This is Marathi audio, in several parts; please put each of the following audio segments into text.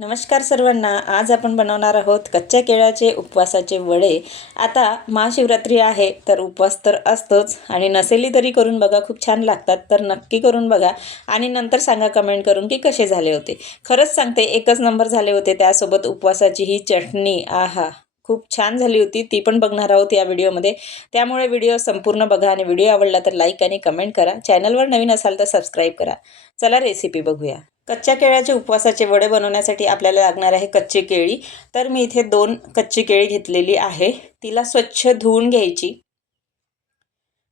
नमस्कार सर्वांना. आज आपण बनवणार आहोत कच्च्या केळ्याचे उपवासाचे वडे. आता महाशिवरात्री आहे तर उपवास तर असतोच. आणि नसेली तरी करून बघा खूप छान लागतात. तर नक्की करून बघा. आणि नंतर सांगा कमेंट करून की कसे झाले होते. खरंच सांगते एकच नंबर झाले होते त्यासोबत उपवासाची ही चटणी. आहा खूप छान झाली होती. ती पण बघणार आहोत या व्हिडिओमध्ये. त्यामुळे व्हिडिओ संपूर्ण बघा आणि व्हिडिओ आवडला तर लाईक आणि कमेंट करा. चॅनलवर नवीन असाल तर सबस्क्राईब करा. चला रेसिपी बघूया. कच्च्या केळ्याचे उपवासाचे वडे बनवण्यासाठी आपल्याला लागणार आहे कच्ची केळी. तर मी इथे दोन कच्ची केळी घेतलेली आहे. तिला स्वच्छ धुवून घ्यायची.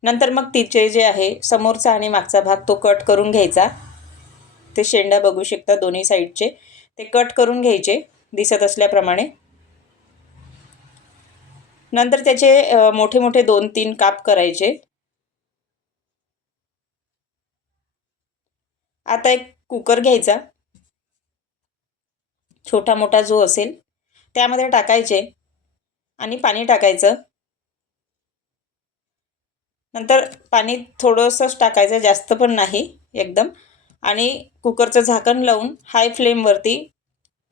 नंतर मग तिचे जे आहे समोरचा आणि मागचा भाग तो कट करून घ्यायचा. ते शेंडा बघू शकता दोन्ही साईडचे. ते कट करून घ्यायचे दिसत असल्याप्रमाणे. नंतर त्याचे मोठे मोठे दोन तीन काप करायचे. आता एक कुकर घ्यायचा. छोटा मोठा जो असेल त्यामध्ये टाकायचे आणि पाणी टाकायचं. नंतर पाणी थोडंसंच टाकायचं जास्त पण नाही एकदम. आणि कुकरचं झाकण लावून हाय फ्लेमवरती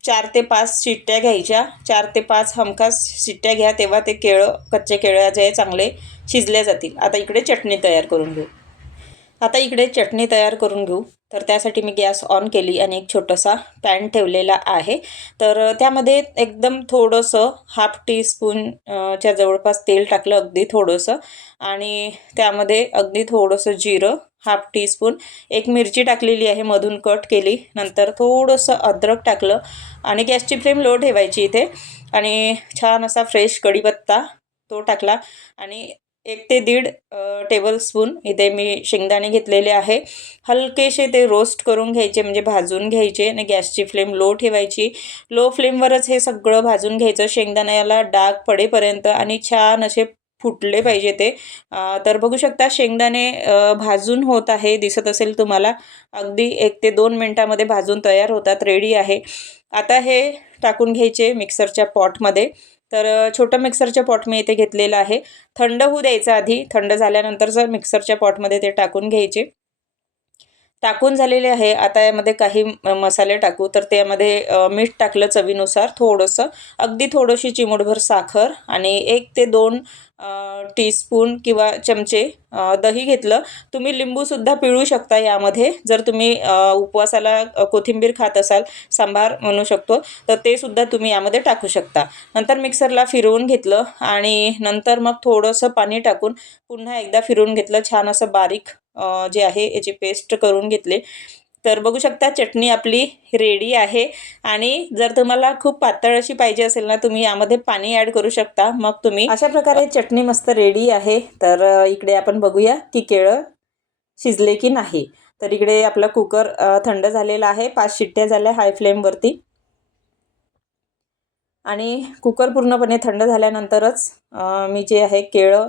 चार ते पाच शिट्ट्या घ्यायच्या. चार ते पाच हमखास शिट्ट्या घ्या तेव्हा ते केळं कच्चे केळं जे चांगले शिजले जातील. आता इकडे चटणी तयार करून घेऊ. आता इकडे चटणी तयार करून घेऊ. तर त्यासाठी मी गॅस ऑन केली आणि एक छोटासा पॅन ठेवलेला आहे. तर त्यामध्ये एकदम थोडंसं हाफ टीस्पून च्या जवळपास तेल टाकलं अगदी थोडंसं आणि त्यामध्ये अगदी थोडंसं जिरं हाफ टीस्पून एक मिरची टाकलेली आहे मधून कट केली नंतर थोडंसं अद्रक टाकलं आणि गॅसची फ्लेम लो ठेवायची इथे आणि छान असा फ्रेश कढीपत्ता तो टाकला आणि एक ते दीड टेबलस्पून इथे मी शेंगदाणे घेतलेले आहे. हलकेसे ते रोस्ट करून घ्यायचे म्हणजे भाजून घ्यायचे आणि गॅसची फ्लेम लो ठेवायची. लो फ्लेमवरच हे सगळं भाजून घ्यायचं. शेंगदाण्याला डाग पडेपर्यंत आणि छान असे फुटले पाहिजे ते. तर बघू शकता शेंगदाणे भाजून होत आहे दिसत असेल तुम्हाला. अगदी एक ते दोन मिनटामध्ये भाजून तयार होतात रेडी आहे. आता हे टाकून घ्यायचे मिक्सरच्या पॉटमध्ये तर छोटं मिक्सरच्या पॉट मी इथे घेतलेलं आहे. थंड होऊ द्यायचं आधी. थंड झाल्यानंतर जर मिक्सरच्या पॉटमध्ये ते टाकून घ्यायचे. टाकून झालेले आहे. आता यामध्ये काही मसाले टाकू. तर त्यामध्ये मीठ टाकलं चवीनुसार थोडंसं. अगदी थोडीशी चिमूटभर साखर आणि एक ते दोन टीस्पून किंवा चमचे दही घेतलं. तुम्ही लिंबूसुद्धा पिळू शकता यामध्ये. जर तुम्ही उपवासाला कोथिंबीर खात असाल सांबार म्हणू शकतो तर ते सुद्धा तुम्ही यामध्ये टाकू शकता. नंतर मिक्सरला फिरवून घेतलं आणि नंतर मग थोडंसं पाणी टाकून पुन्हा एकदा फिरवून घेतलं. छान असं बारीक जे आहे याची पेस्ट करून घेतले. तर बघू शकता चटणी आपली रेडी आहे. आणि जर तुम्हाला खूप पातळ अशी पाहिजे असेल ना तुम्ही यामध्ये पाणी ॲड करू शकता. मग तुम्ही अशा प्रकारे चटणी मस्त रेडी आहे. तर इकडे आपण बघूया की केळं शिजले की नाही. तर इकडे आपला कुकर थंड झालेला आहे. पाच शिट्ट्या झाल्या हाय फ्लेमवरती आणि कुकर पूर्णपणे थंड झाल्यानंतरच मी जे आहे केळं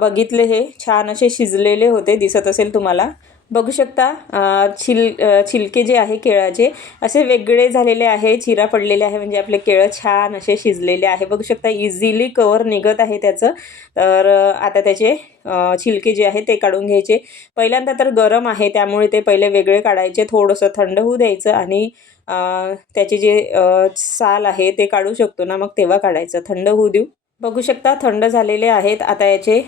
बघितले हे. छान असे शिजलेले होते दिसत असेल तुम्हाला. बघू शकता छिल छिलके जे आहे केळाचे असे वेगळे झालेले आहे चिरा पडलेले आहे म्हणजे आपले केळं छान असे शिजलेले आहे. बघू शकता इझिली कवर निघत आहे त्याचं. तर आता त्याचे छिलके जे आहे ते काढून घ्यायचे. पहिल्यांदा तर गरम आहे त्यामुळे ते पहिले वेगळे काढायचे. थोडंसं थंड होऊ द्यायचं आणि त्याचे जे साल आहे ते काढू शकतो ना मग तेव्हा काढायचं. थंड होऊ देऊ. बघू शकता थंड झालेले आहेत. आता याचे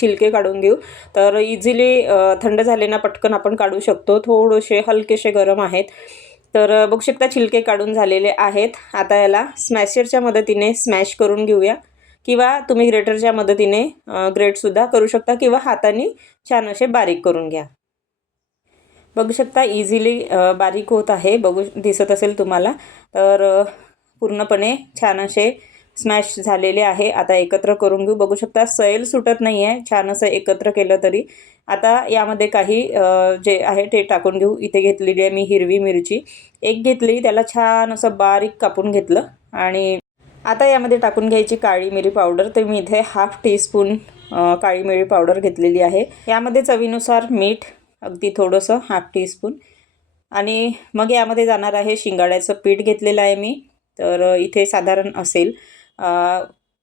छिलके काढून घेऊ. तर इझिली थंड झाले ना पटकन आपण काढू शकतो. थोडेसे हलकेसे गरम आहेत. तर बघू शकता छिलके काढून झालेले आहेत. आता याला स्मॅशरच्या मदतीने स्मॅश करून घेऊया. किंवा तुम्ही ग्रेटरच्या मदतीने ग्रेटसुद्धा करू शकता किंवा हाताने छान असे बारीक करून घ्या. बघू शकता इझिली बारीक होत आहे. बघू दिसत असेल तुम्हाला. तर पूर्णपणे छान असे स्मॅश झालेले आहे. आता एकत्र करून घेऊ. बघू शकता सैल सुटत नाही आहे छान असं एकत्र केलं तरी. आता यामध्ये काही जे आहे ते टाकून घेऊ. इथे घेतलेली आहे मी हिरवी मिरची. एक घेतली त्याला छान असं बारीक कापून घेतलं आणि आता यामध्ये टाकून घ्यायची काळी मिरी पावडर. तर मी इथे हाफ टीस्पून काळी मिरी पावडर घेतलेली आहे. यामध्ये चवीनुसार मीठ अगदी थोडंसं हाफ टीस्पून आणि मग यामध्ये जाणार आहे शिंगाड्याचं पीठ घेतलेलं आहे मी. तर इथे साधारण असेल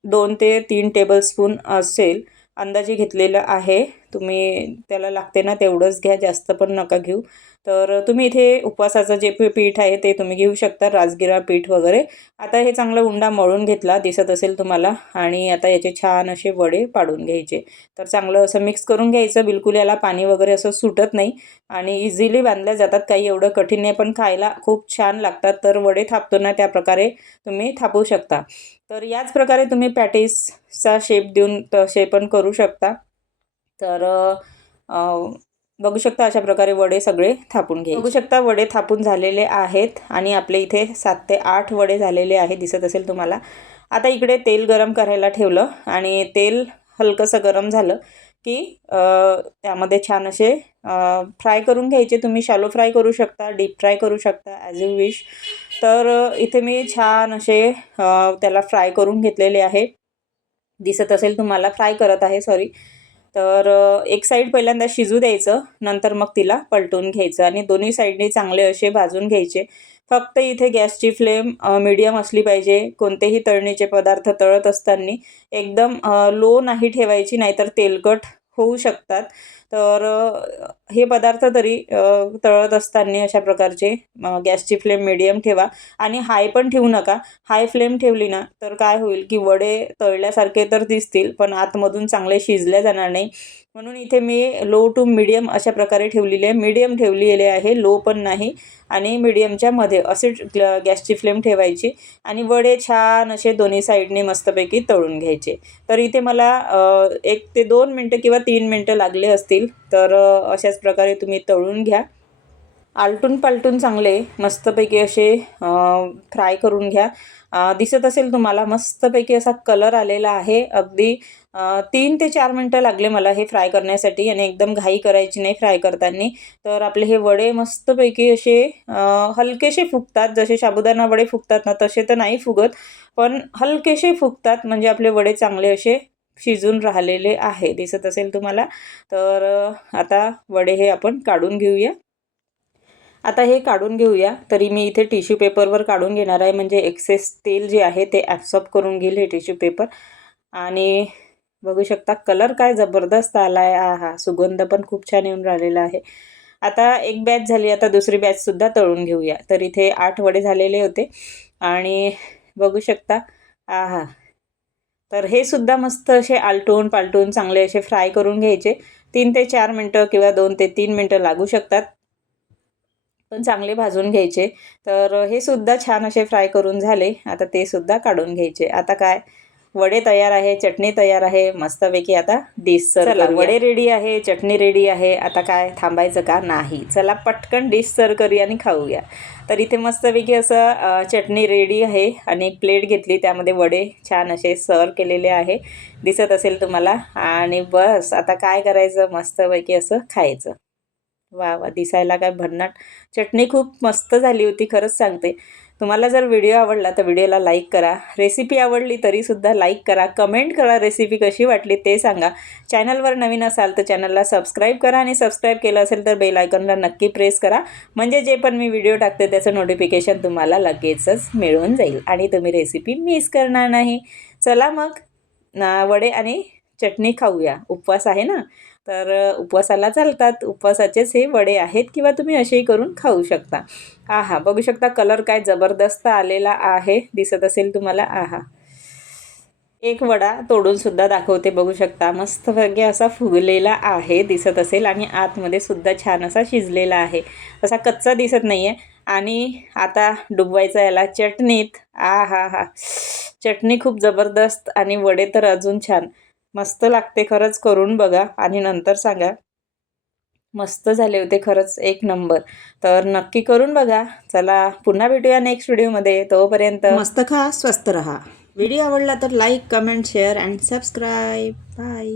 दोन ते तीन टेबलस्पून असेल. अंदाजे घेतलेलं आहे. तुम्ही त्याला लागते ना तेवढंच घ्या. जास्त पण नका घेऊ. तर तुम्ही इथे उपवासाचं जे पी- पीठ आहे ते तुम्ही घेऊ शकता राजगिरा पीठ वगैरे. आता हे चांगलं उंडा मळून घेतला दिसत असेल तुम्हाला आणि आता याचे छान असे वडे पाडून घ्यायचे. तर चांगलं असं मिक्स करून घ्यायचं बिलकुल याला पाणी वगैरे असं सुटत नाही. आणि इझिली बांधल्या जातात काही एवढं कठीण नाही पण खायला खूप छान लागतात. तर वडे थापतो ना त्या प्रकारे तुम्ही थापू शकता. तर याच प्रकारे तुम्ही पॅटीसचा शेप देऊन तसे पण करू शकता. तर बघू शकता अशा प्रकारे वडे सगळे थापून घे बघू शकता वडे थापून झालेले आहेत आणि आपले इथे सात ते आठ वडे झालेले आहे दिसत असेल तुम्हाला. आता इकडे तेल गरम करायला ठेवलं आणि तेल हलकंसं गरम झालं की त्यामध्ये छान असे फ्राय करून घ्यायचे. तुम्ही शालो फ्राय करू शकता डीप फ्राय करू शकता ॲज यू विश तर इथे मी छान असे त्याला फ्राय करून घेतलेले आहे. दिसत असेल तुम्हाला फ्राय करत आहे सॉरी तर एक साईड पहिल्यांदा शिजू द्यायचं नंतर मग तिला पलटून घ्यायचं आणि दोन्ही साईडने चांगले असे भाजून घ्यायचे. फक्त इथे गॅसची फ्लेम मीडियम असली पाहिजे कोणतेही तळणीचे पदार्थ तळत असताना. एकदम लो नाही ठेवायची नाहीतर तेलकट होऊ शकतात. तर हे पदार्थ तरी तळत असताना अशा प्रकारचे गॅसची फ्लेम मिडियम ठेवा आणि हाय पण ठेवू नका. हाय फ्लेम ठेवली ना तर काय होईल की वडे तळल्यासारखे तर दिसतील पण आतमधून चांगले शिजले जाणार नाही. म्हणून इथे मी लो टू मिडियम अशा प्रकारे ठेवलेली आहे. मिडियम ठेवलेले आहे लो पण नाही. आणि मिडियमच्या मध्ये असे गॅसची फ्लेम ठेवायची. आणि वडे छान असे दोन्ही साईडने मस्तपैकी तळून घ्यायचे. तर इथे मला एक ते दोन मिनटं किंवा तीन मिनटं लागले असतील तर अशाच प्रकारे तुम्ही तळून घ्या. आलटून पालटून चांगले मस्तपैकी असे फ्राय करून घ्या. दिसत असेल तुम्हाला मस्तपैकी असा कलर आलेला आहे. अगदी तीन ते चार मिनटं लागले मला हे फ्राय करण्यासाठी आणि एकदम घाई करायची नाही फ्राय करताना. तर आपले हे वडे मस्तपैकी असे हलकेसे फुगतात. जसे साबुदाणा वडे फुगतात ना तसे तर नाही फुगत. पण हलकेसे फुगतात म्हणजे आपले वडे चांगले असे शिजून राहिलेले आहे. दिसत असेल तुम्हाला. तर आता वडे हे आपण काढून घेऊया. आता हे काढून घेऊया. तरी मी इथे टिश्यू पेपरवर काढून घेणार आहे. म्हणजे एक्सेस तेल जे आहे ते ॲब्सॉर्ब करून घेईल हे टिश्यू पेपर. आणि बघू शकता कलर काय जबरदस्त आला आहे आ हा सुगंध पण खूप छान येऊन राहिलेला आहे. आता एक बॅच झाली. आता दुसरी बॅचसुद्धा तळून घेऊया. तर इथे आठ वडे झालेले होते. आणि बघू शकता आ हा तर हे सुद्धा मस्त असे आलटून पालटून चांगले असे फ्राय करून घ्यायचे. तीन ते चार मिनटं किंवा दोन ते तीन मिनटं लागू शकतात. पण चांगले भाजून घ्यायचे. तर हे सुद्धा छान असे फ्राय करून झाले. आता ते सुद्धा काढून घ्यायचे. आता काय? वडे तयार आहे चटणी तयार आहे. मस्तपैकी आता डिश सर्व चला, वडे रेडी आहे चटणी रेडी आहे. आता काय? थांबायचं का? नाही. चला पटकन डिश सर्व करूया आणि खाऊया. तर इथे मस्तपैकी असं चटणी रेडी आहे आणि एक प्लेट घेतली. त्यामध्ये वडे छान असे सर्व केलेले आहे. दिसत असेल तुम्हाला. आणि बस आता काय करायचं? मस्तपैकी असं खायचं. वा वा दिसायला काय भन्नाट. चटणी खूप मस्त झाली होती खरंच सांगते. तुम्हाला जर व्हिडिओ आवडला तर व्हिडिओला लाईक करा. रेसिपी आवडली तरीसुद्धा लाईक करा. कमेंट करा रेसिपी कशी वाटली ते सांगा. चॅनलवर नवीन असाल तर चॅनलला सबस्क्राईब करा आणि सबस्क्राईब केलं असेल तर बेल आयकॉनला नक्की प्रेस करा. म्हणजे जे पण मी व्हिडिओ टाकते त्याचं नोटिफिकेशन तुम्हाला लगेचच मिळून जाईल आणि तुम्ही रेसिपी मिस करणार नाही. चला मग ना वडे आणि चटणी खाऊया. उपवास आहे ना? तर उपवासाला चालतात. उपवासाचेच हे वडे आहेत किंवा तुम्ही असेही करून खाऊ शकता. आहा बघू शकता कलर काय जबरदस्त आलेला आहे. दिसत असेल तुम्हाला? आहा. एक वडा तोडून सुद्धा दाखवते बघू शकता. मस्त भाग्य असा फुगलेला आहे दिसत असेल. आणि आतमध्ये सुद्धा छान असा शिजलेला आहे. असा कच्चा दिसत नाही आहे आणि आता डुबवायचा याला चटणीत. आ हा हा. चटणी खूप जबरदस्त आणि वडे तर अजून छान. मस्त लागते खरंच करून बघा आणि नंतर सांगा. मस्त झाले होते खरंच एक नंबर. तर नक्की करून बघा. चला पुन्हा भेटूया नेक्स्ट व्हिडिओमध्ये तोपर्यंत मस्त खा स्वस्त रहा. व्हिडिओ आवडला तर like comment share and subscribe bye